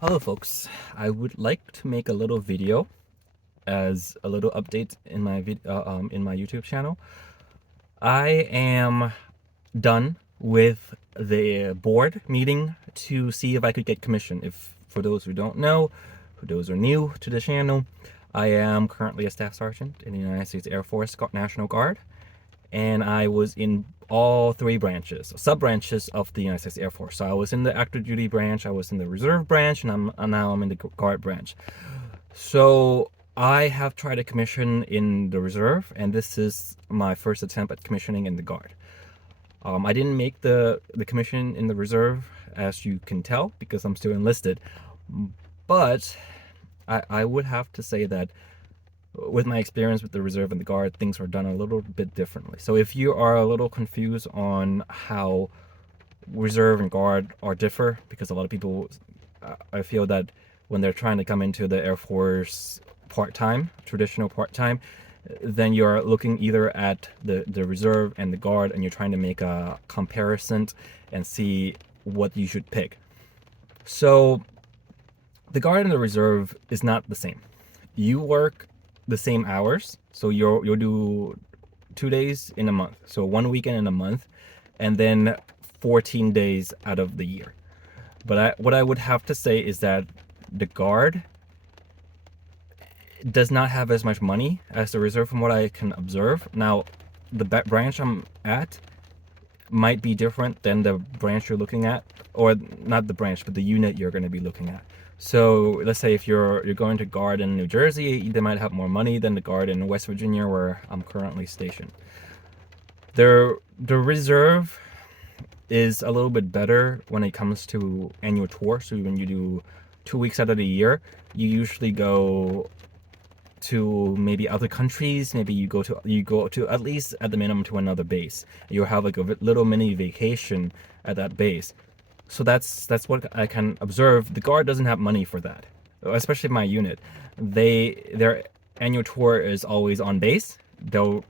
Hello folks, I would like to make a little video as a little update in my in my YouTube channel. I am done with the board meeting to see if I could get commission. If for those who don't know, for those who are new to the channel, I am currently a staff sergeant in the United States Air Force National Guard, and I was in all three branches, sub-branches of the United States Air Force. So I was in the active duty branch, I was in the reserve branch, and now I'm in the guard branch. So I have tried a commission in the reserve, and this is my first attempt at commissioning in the guard. I didn't make the commission in the reserve, as you can tell, because I'm still enlisted. But I would have to say that with my experience with the reserve and the guard, things are done a little bit differently. So if you are a little confused on how reserve and guard are differ, because a lot of people, I feel that when they're trying to come into the Air Force part-time, traditional part-time, then you're looking either at the reserve and the guard, and you're trying to make a comparison and see what you should pick. So the guard and the reserve is not the same. You work the same hours, so you'll do 2 days in a month, so 1 weekend in a month, and then 14 days out of the year. But what I would have to say is that the guard does not have as much money as the reserve from what I can observe. Now, the branch I'm at might be different than the branch you're looking at, or not the branch, but the unit you're going to be looking at. So let's say if you're going to guard in New Jersey, they might have more money than the guard in West Virginia, where I'm currently stationed. The reserve is a little bit better when it comes to annual tour. So when you do 2 weeks out of the year, you usually go to maybe other countries. Maybe you go to at least at the minimum to another base. You'll have like a little mini vacation at that base. So that's what I can observe. The guard doesn't have money for that, especially my unit. Their annual tour is always on base. They'll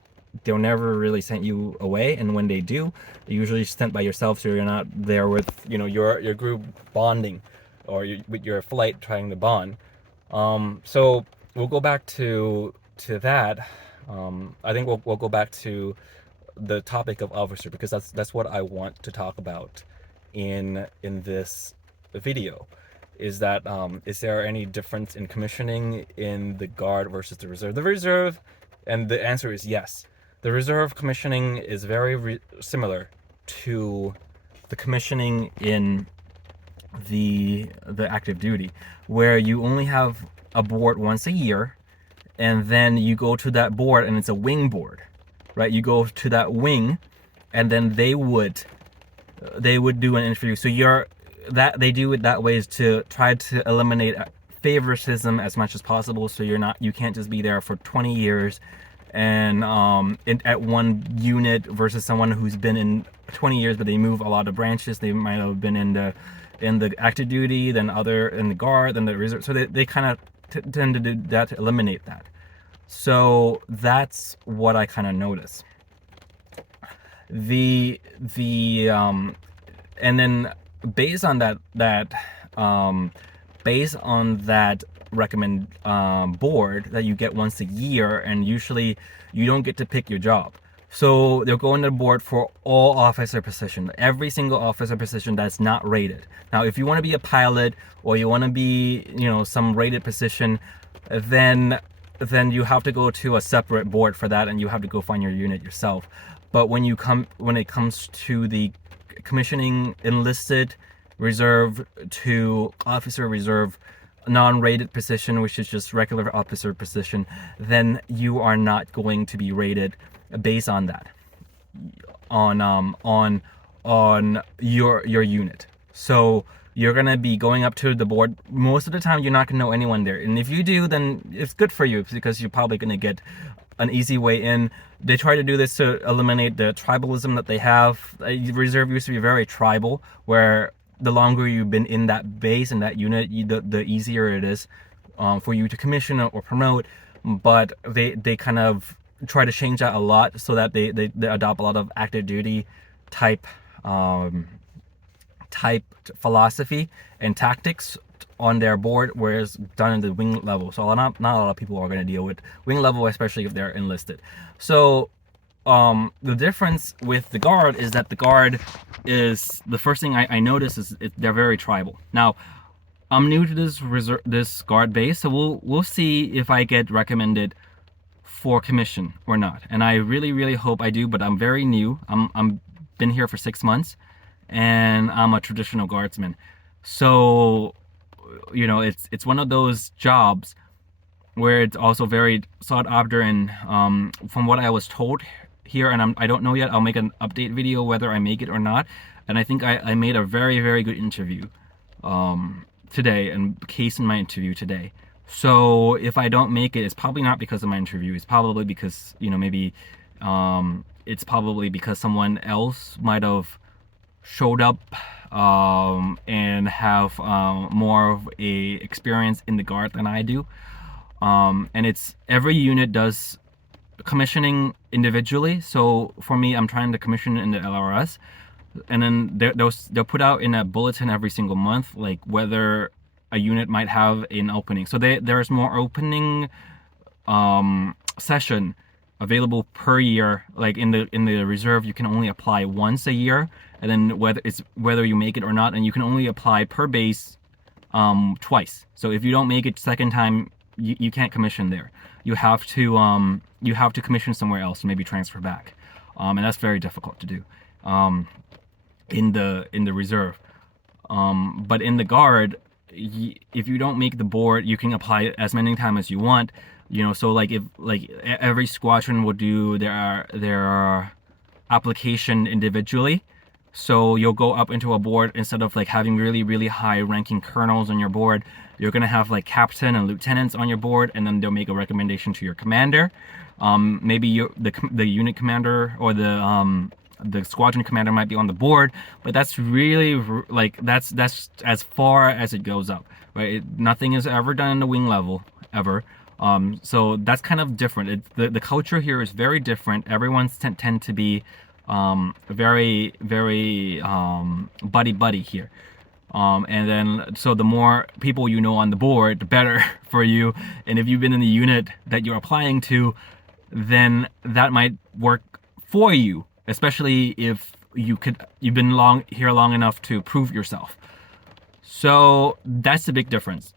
never really send you away, and when they do, they're usually sent by yourself, so you're not there with your group bonding, or with your flight trying to bond. So we'll go back to that. I think we'll go back to the topic of officer, because that's what I want to talk about in this video. Is that is there any difference in commissioning in the guard versus the reserve? The reserve, and the answer is yes. The reserve commissioning is very similar to the commissioning in the active duty, where you only have a board once a year, and then you go to that board, and it's a wing board, right? You go to that wing, and then they would do an interview. So they do it that way is to try to eliminate favoritism as much as possible. So you can't just be there for 20 years and at one unit versus someone who's been in 20 years, but they move a lot of branches. They might have been in the active duty, then in the guard, then the reserve. So they kind of tend to do that to eliminate that. So that's what I kind of notice. And then based on that recommend board that you get once a year, and usually you don't get to pick your job. So they're going to the board for all officer position, every single officer position that's not rated. Now, if you want to be a pilot, or you want to be, some rated position, then you have to go to a separate board for that, and you have to go find your unit yourself. But when it comes to the commissioning enlisted, reserve to officer reserve, non-rated position, which is just regular officer position, then you are not going to be rated based on that, on your unit. So you're gonna be going up to the board. Most of the time, you're not gonna know anyone there, and if you do, then it's good for you, because you're probably gonna get an easy way in. They try to do this to eliminate the tribalism that they have. Reserve used to be very tribal, where the longer you've been in that base and that unit, the easier it is for you to commission or promote. But they kind of try to change that a lot, so that they adopt a lot of active duty type philosophy and tactics on their board, whereas done in the wing level. So not a lot of people are going to deal with wing level, especially if they're enlisted. So the difference with the guard is that the guard is, the first thing I notice is they're very tribal. Now, I'm new to this guard base, so we'll see if I get recommended for commission or not. And I really hope I do, but I'm very new. I'm been here for 6 months, and I'm a traditional guardsman. So, you know, it's one of those jobs where it's also very sought after. And from what I was told here, and I don't know yet, I'll make an update video whether I make it or not. And I think I made a very good interview today, and case in my interview today. So if I don't make it, it's probably not because of my interview. It's probably because, you know, maybe it's probably because someone else might have showed up and have more of a experience in the guard than I do. And it's, every unit does commissioning individually. So for me, I'm trying to commission in the LRS, and then they'll put out in a bulletin every single month, like whether a unit might have an opening. So there's more opening session available per year. Like in the reserve, you can only apply once a year, and then whether you make it or not, and you can only apply per base twice. So if you don't make it second time, you can't commission there. You have to commission somewhere else and maybe transfer back, and that's very difficult to do in the reserve. But in the guard, if you don't make the board, you can apply as many times as you want. You know, so like if every squadron will do their application individually. So you'll go up into a board, instead of like having really high ranking colonels on your board, you're gonna have like captain and lieutenants on your board, and then they'll make a recommendation to your commander. Maybe the unit commander or the squadron commander might be on the board, but that's really like that's as far as it goes up, right? Nothing is ever done in the wing level ever. So that's kind of different. The culture here is very different. Everyone's tend to be very buddy here. And then so the more people you know on the board, the better for you. And if you've been in the unit that you're applying to, then that might work for you, especially if you've been here long enough to prove yourself. So that's the big difference,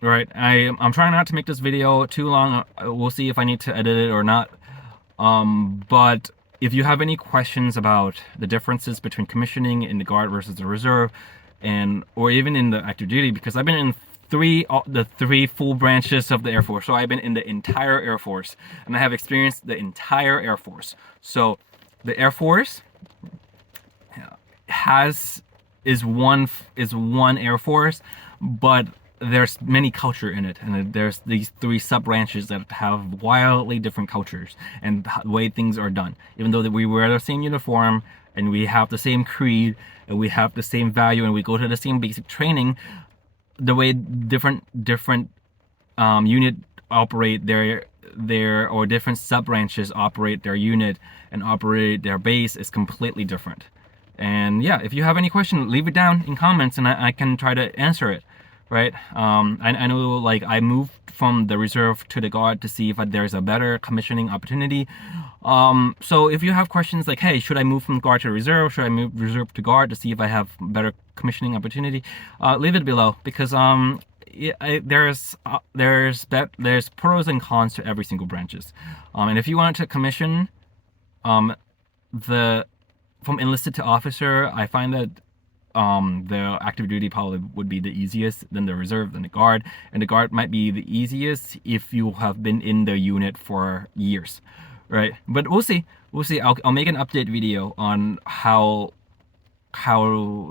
right? I'm trying not to make this video too long. We'll see if I need to edit it or not. But if you have any questions about the differences between commissioning in the guard versus the reserve, or even in the active duty, because I've been in the three full branches of the Air Force. So I've been in the entire Air Force, and I have experienced the entire Air Force. So the Air Force is one Air Force, but there's many culture in it, and there's these three sub branches that have wildly different cultures and the way things are done. Even though that we wear the same uniform, and we have the same creed, and we have the same value, and we go to the same basic training, the way different unit operate their or different sub branches operate their unit and operate their base is completely different. And yeah, if you have any question, leave it down in comments, and I can try to answer it. Right? I know, like, I moved from the reserve to the guard to see if there's a better commissioning opportunity. So if you have questions like, hey, should I move from guard to reserve? Should I move reserve to guard to see if I have better commissioning opportunity? Leave it below, because there's pros and cons to every single branches. And if you want to commission from enlisted to officer, I find that the active duty probably would be the easiest, then the reserve, then the guard. And the guard might be the easiest if you have been in the unit for years, right? But we'll see. I'll make an update video on how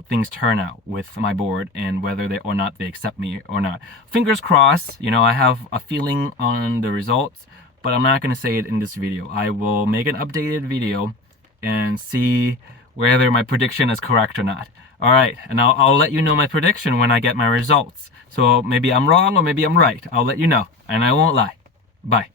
things turn out with my board, and whether they accept me or not. Fingers crossed. You know, I have a feeling on the results, but I'm not going to say it in this video. I will make an updated video and see whether my prediction is correct or not. All right, and I'll let you know my prediction when I get my results. So maybe I'm wrong or maybe I'm right. I'll let you know, and I won't lie. Bye.